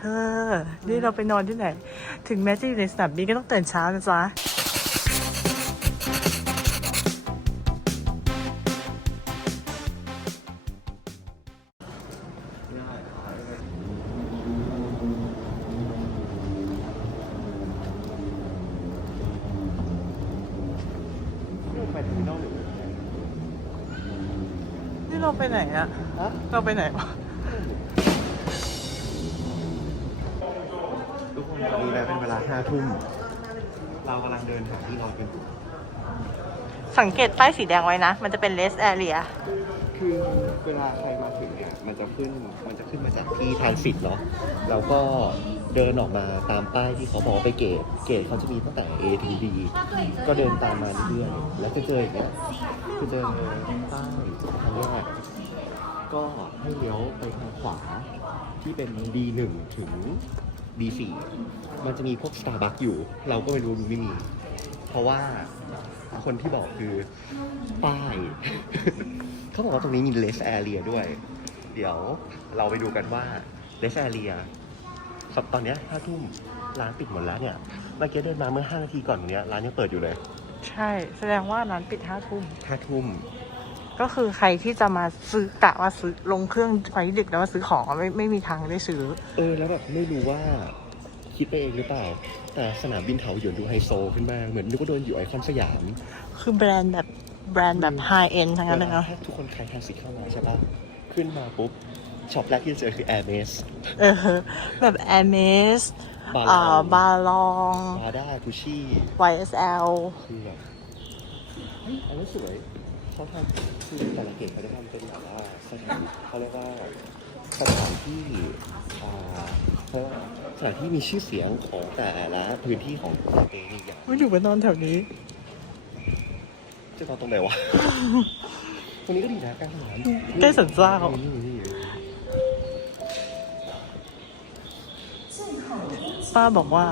เธอ นี่เราไปนอนที่ไหน ถึงแม้จะอยู่ในสนามบินก็ต้องตื่นเช้านะจ๊ะไปถึงนอกหรือนี่เราไปไหนอะฮะเราไปไหนวะ ทุกคนตอนนี้นะเป็นเวลาห้าทุ่ม เรากำลังเดินหาที่นอนกันอยู่สังเกตป้ายสีแดงไว้นะ มันจะเป็น rest area คือเวลาใครมาถึงเนี่ยมันจะขึ้นมันจะขึ้นมาจากที่ทางสิทธิ์เนาะเราก็เดินออกมาตามป้ายที่เขาบอกว่าไปเกตเกตเขาจะมีตั้งแต่ A ถึง D ก็เดินตามมาเรื่อยๆแล้วก็เจออย่างเงี้ยคือเดินป้ายทางแยกก็ให้เลี้ยวไปทางขวาที่เป็น D1 ถึง D4 มันจะมีพวก Starbucks อยู่ เราก็ไม่รู้ไม่มี เพราะว่าคนที่บอกคือป้าย เขาบอกว่าตรงนี้มี less area ด้วย เดี๋ยวเราไปดูกันว่า less area ครับตอนเนี้ยห้าทุ่มร้านปิดหมดแล้วเนี่ย เมื่อกี้เดินมาเมื่อ5นาทีก่อนตรงเนี้ยร้านยังเปิดอยู่เลย ใช่ แสดงว่าร้านปิดห้าทุ่มห้าทุ่ม ก็คือใครที่จะมาซื้อกะว่าซื้อลงเครื่องไฟดึกแล้วมาซื้อของอะไม่ไม่มีทางได้ซื้อ เออแล้วแบบไม่รู้ว่าคิดไปเองหรือเปล่า แต่สนามบินเถาหยวนดูไฮโซขึ้นมากเหมือนนึกว่าเดินอยู่ไอคอนสยาม คือแบรนด์แบบแบรนด์แบบไฮเอ็นทั้งนั้นเลยเนาะถ้าทุกคนใครทางสิทธิ์เข้ามาใช่ปะขึ้นมาปุ๊บช็อปแรกที่จะเจอคือ Air m e s เออแบบ a อ m a z บาอ่าลองบาลองบาด้าทูชี่ YSL คือแบบเฮ้ยอันนี้สวย เขาทำคือแต่ละเกตเขาได้ทำเป็นแบบว่าสถานเขาเรียกว่าสถานที่อ่าเขาเรียกว่าสถานที่มีชื่อเสียงของแต่ละพื้นที่ของตัวเองอีกอย่างไม่ดูไปนอนแถวนี้ จะนอนตรงไหนวะ ตรงนี้ก็ดีนะกลางสนามใกล้สันเจ้า นี่นี่นี่ป้าบอกว่า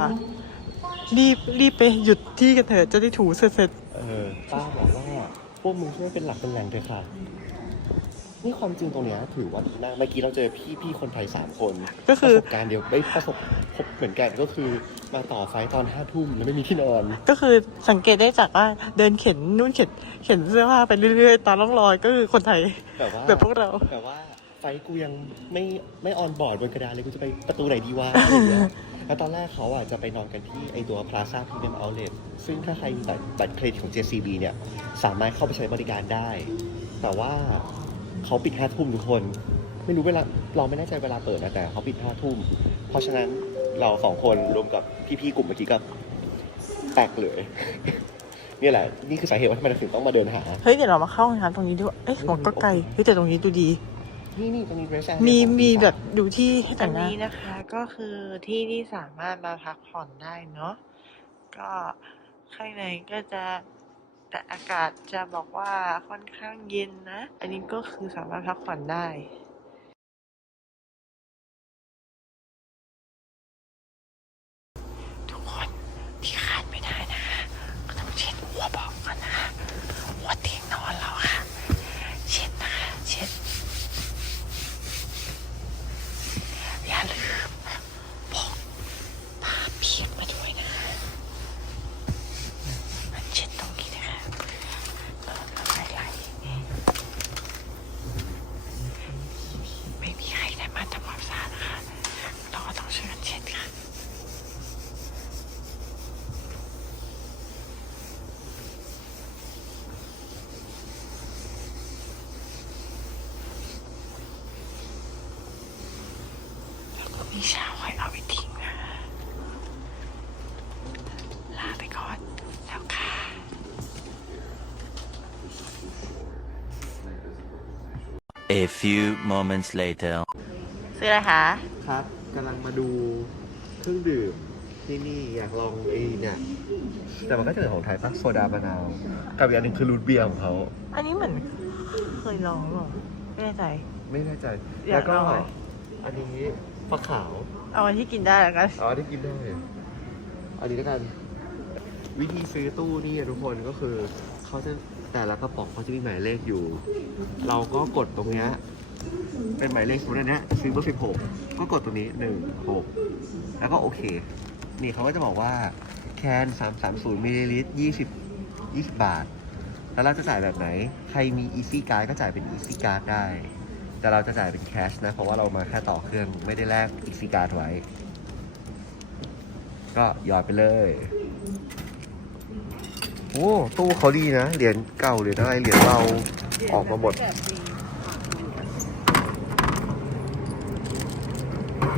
รีบรีบไปหยุดที่กันเถอะจะได้ถูเสร็จเออป้าบอกว่า พวกมึงช่วยเป็นหลักเป็นแหล่งเถอะค่ะ นี่ความจริงตรงเนี้ยถือว่าดีมาก เมื่อกี้เราเจอพี่พี่คนไทยสามคนก็คือ ประสบการณ์เดียวไม่ประสบพบเหมือนกันก็คือมาต่อไฟล์ตอนห้าทุ่มแล้วไม่มีที่นอน ก็คือสังเกตได้จากว่าเดินเข็นนู่นเข็นเข็นเสื้อผ้าไปเรื่อยๆ ตามร่องรอยก็คือคนไทย แบบว่าแบบพวกเรา แบบว่าไฟล์กูยังไม่ไม่ออนบอร์ดบนกระดานเลยกูจะไปประตูไหนดีวะอะไรอย่างเงี้ย แล้วตอนแรกเขาอะจะไปนอนกันที่ไอตัว Plaza Premium Outlet ซึ่งถ้าใครมีบัตรบัตรเครดิตของ JCB เนี่ย สามารถเข้าไปใช้บริการได้ แต่ว่าเขาปิดห้าทุ่มทุกคน ไม่รู้เวลาเราไม่แน่ใจเวลาเปิดนะแต่เขาปิดห้าทุ่ม เพราะฉะนั้นเราสองคนรวมกับพี่ๆกลุ่มเมื่อกี้ก็แตกเลย นี่แหละ นี่คือสาเหตุว่าทำไมเราถึงต้องมาเดินหา เฮ้ยเดี๋ยวเรามาเข้าห้องน้ำตรงนี้ด้วยเอ๊ะมันก็ไกลเฮ้ยแต่ตรงนี้ดูดี นี่นี่ตรงนี้ rest area มีของมีที่แบบดูที่ให้แต่อังนหน้านี้นะคะก็คือที่ที่สามารถมาพักผ่อนได้เนาะก็ข้างในก็จะแต่อากาศจะบอกว่าค่อนข้างเย็นนะ อันนี้ก็คือสามารถพักผ่อนได้ ทุกคนที่ขาดไม่ได้นะคะก็ต้องเช็ดหัวเบอกกันนะคะหัวเตียงนอนเราค่ะ เช็ดนะคะเช็ด อย่าลืมพกผ้าเปียกมาด้วยนะมันเช็ดตรงนี้นะคะเพื่อลดน้ำลายไหลไม่มีใครได้มาทำความสะอาดนะคะ เราก็ต้องช่วยกันเช็ดค่ะ แล้วก็มีเช้าให้เอาไปทิ้งนะ ลาไปก่อน แล้วค่ะ A few moments later. ซื้ออะไรคะ ครับกำลังมาดูเครื่องดื่มที่นี่อยากลองไอ้เนี่ยแต่มันก็จะเป็นของไทยปะโซดามะนาวกับอีกอันหนึ่งคือรูทเบียร์ของเขาอันนี้เหมือนเคยลองหรอ ไม่แน่ใจ ไม่แน่ใจ อยากแล้วก็ลองไหม อันนี้ฟักขาวเอาอันที่กินได้แล้วกัน อ๋อที่กินได้อันนี้แล้วกัน วิธีซื้อตู้นี่อะทุกคนก็คือเขาจะ แต่ละกระป๋องเขาจะมีหมายเลขอยู่ เราก็กดตรงเนี้ยเป็นหมายเลขสมมติอันเนี้ยซื้อเบอร์สิบหกก็กดตรงนี้หนึ่งหกแล้วก็โอเค นี่เขาก็จะบอกว่าแคนสามสามศูนย์มิลลิลิตรยี่สิบยี่สิบบาท แล้วเราจะจ่ายแบบไหน ใครมี Easy Card ก็จ่ายเป็น Easy Card ได้ แต่เราจะจ่ายเป็นแคชนะ เพราะว่าเรามาแค่ต่อเครื่องไม่ได้แลก Easy Card ไว้ ก็หยอดไปเลย อ้ ตู้เขาดีนะ เหรียญเก่าเหรียญอะไร เหรียญเราออกมาหมด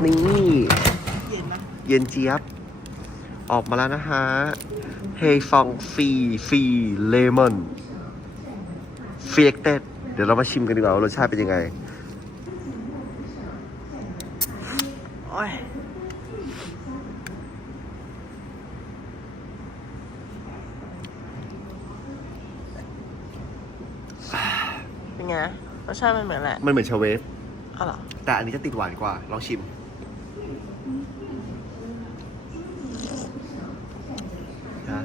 นี่ เย็นเย็นเจี๊ยบ ออกมาแล้วนะฮะ เฮซองฟีฟีเลมอนเฟียกเต็ดเดี๋ยวเรามาชิมกันดีกว่าว่ารสชาติเป็นยังไง โอ้ย เป็น ไงรสชาติมันเหมือนแหละมันเหมือนชาเวฟอ้าวเหรอแต่อันนี้จะติดหวานกว่า ลองชิม นะ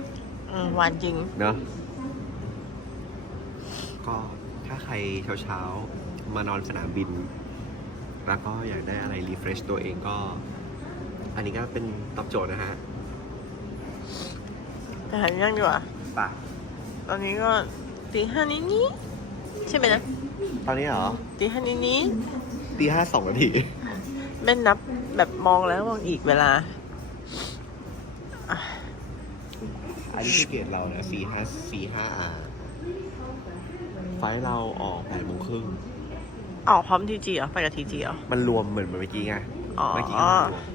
อืมหวานจริง เนอะก็ถ้าใครเช้าๆ มานอนสนามบิน แล้วก็อยากได้อะไรรีเฟรชตัวเองก็ อันนี้ก็เป็นตอบโจทย์นะฮะไปหาเรื่องดีกว่าป่ะตอนนี้ก็ตีห้านิดนี้ๆ ใช่ไหมนะตอนนี้เหรอตีห้านิดนี้ตีห้าสองนาทีๆแม่นับแบบมองแล้วมองอีกเวลา อันนี้คือเกตเรานะสี่ห้าสี่ห้าอาไฟล์เราออกแปดโมงครึ่งออกพร้อมทีจีเหรอไปกับทีจีเหรอมันรวมเหมือนเมื่อกี้ไงอ๋อ เมื่อกี้ก็มันรวม